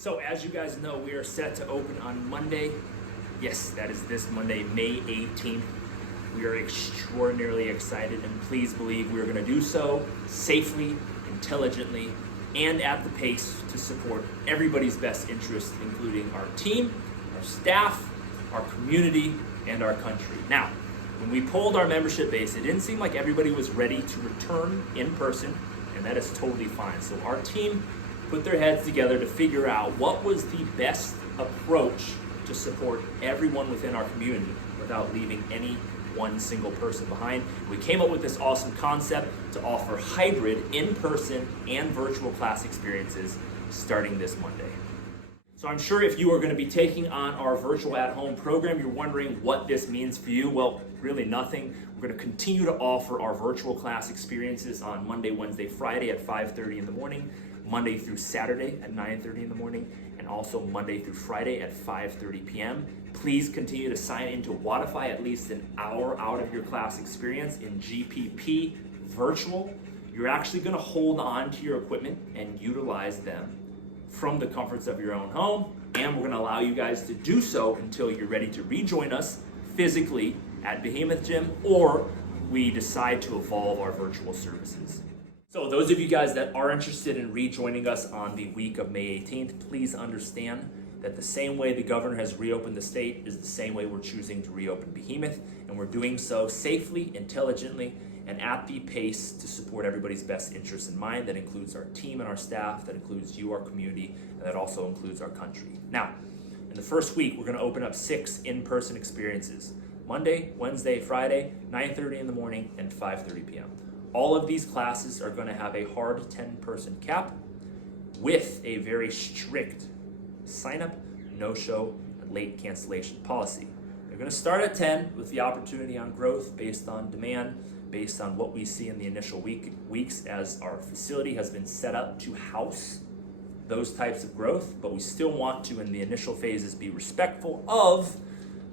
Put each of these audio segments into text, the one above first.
So as you guys know, we are set to open on Monday. Yes, that is this Monday, May 18th. We are extraordinarily excited, and please believe we are going to do so safely, intelligently, and at the pace to support everybody's best interests, including our team, our staff, our community, and our country. Now, when we polled our membership base, it didn't seem like everybody was ready to return in person, and that is totally fine. So our team put their heads together to figure out what was the best approach to support everyone within our community without leaving any one single person behind. We came up with this awesome concept to offer hybrid in-person and virtual class experiences starting this Monday. So I'm sure if you are going to be taking on our virtual at-home program, you're wondering what this means for you. Well, really nothing. We're going to continue to offer our virtual class experiences on Monday, Wednesday, Friday at 5:30 in the morning, Monday through Saturday at 9:30 in the morning, and also Monday through Friday at 5:30 p.m. Please continue to sign into Wodify at least an hour out of your class experience in GPP Virtual. You're actually going to hold on to your equipment and utilize them from the comforts of your own home, and we're going to allow you guys to do so until you're ready to rejoin us physically at Behemoth Gym, or we decide to evolve our virtual services. So those of you guys that are interested in rejoining us on the week of May 18th, please understand that the same way the governor has reopened the state is the same way we're choosing to reopen Behemoth, and we're doing so safely, intelligently, and at the pace to support everybody's best interests in mind. That includes our team and our staff, that includes you, our community, and that also includes our country. Now, in the first week, we're going to open up 6 in-person experiences. Monday, Wednesday, Friday, 9:30 in the morning, and 5:30 p.m. All of these classes are going to have a hard 10-person cap with a very strict sign-up, no-show, and late cancellation policy. They're going to start at 10 with the opportunity on growth based on demand, based on what we see in the initial weeks as our facility has been set up to house those types of growth, but we still want to, in the initial phases, be respectful of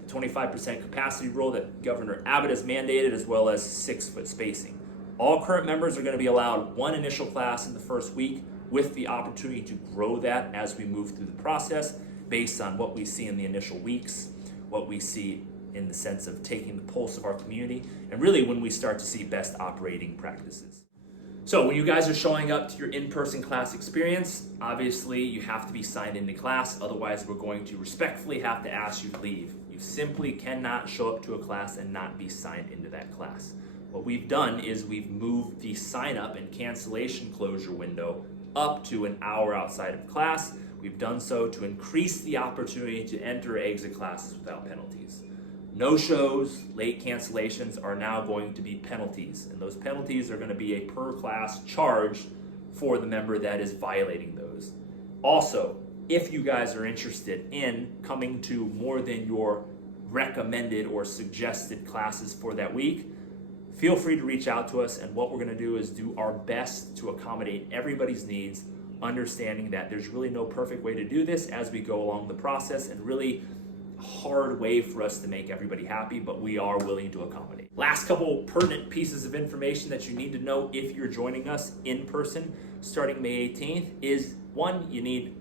the 25% capacity rule that Governor Abbott has mandated, as well as 6-foot spacing. All current members are going to be allowed 1 initial class in the first week, with the opportunity to grow that as we move through the process based on what we see in the initial weeks, what we see in the sense of taking the pulse of our community, and really when we start to see best operating practices. So when you guys are showing up to your in-person class experience, obviously you have to be signed into class, otherwise we're going to respectfully have to ask you to leave. You simply cannot show up to a class and not be signed into that class. What we've done is we've moved the sign-up and cancellation closure window up to an hour outside of class. We've done so to increase the opportunity to enter or exit classes without penalties. No-shows, late cancellations are now going to be penalties, and those penalties are going to be a per-class charge for the member that is violating those. Also, if you guys are interested in coming to more than your recommended or suggested classes for that week, feel free to reach out to us, and what we're going to do is do our best to accommodate everybody's needs, understanding that there's really no perfect way to do this as we go along the process, and really hard way for us to make everybody happy, but we are willing to accommodate. Last couple pertinent pieces of information that you need to know if you're joining us in person starting May 18th is, 1, you need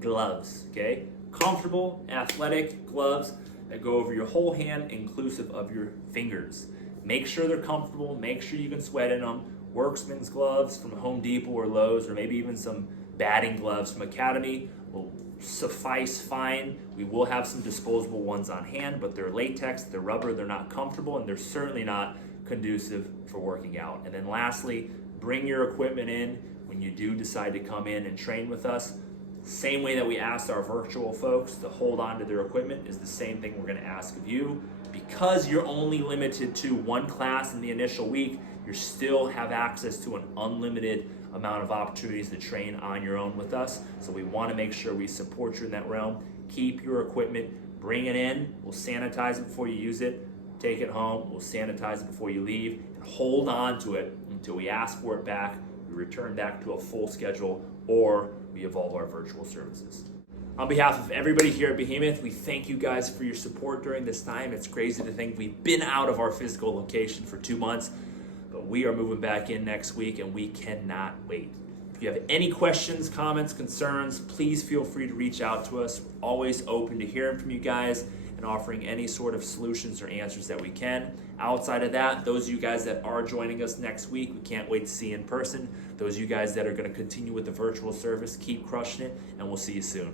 gloves, okay? Comfortable, athletic gloves that go over your whole hand, inclusive of your fingers. Make sure they're comfortable, make sure you can sweat in them. Workman's gloves from Home Depot or Lowe's, or maybe even some batting gloves from Academy will suffice fine. We will have some disposable ones on hand, but they're latex, they're rubber, they're not comfortable, and they're certainly not conducive for working out. And then lastly, bring your equipment in when you do decide to come in and train with us. Same way that we asked our virtual folks to hold on to their equipment is the same thing we're going to ask of you. Because you're only limited to 1 class in the initial week, you still have access to an unlimited amount of opportunities to train on your own with us. So we want to make sure we support you in that realm. Keep your equipment, bring it in, we'll sanitize it before you use it, take it home, we'll sanitize it before you leave, and hold on to it until we ask for it back, we return back to a full schedule, or we evolve our virtual services. On behalf of everybody here at Behemoth, we thank you guys for your support during this time. It's crazy to think we've been out of our physical location for 2 months, but we are moving back in next week, and we cannot wait. If you have any questions, comments, concerns, please feel free to reach out to us. We're always open to hearing from you guys and offering any sort of solutions or answers that we can. Outside of that, those of you guys that are joining us next week, we can't wait to see you in person. Those of you guys that are going to continue with the virtual service, keep crushing it, and we'll see you soon.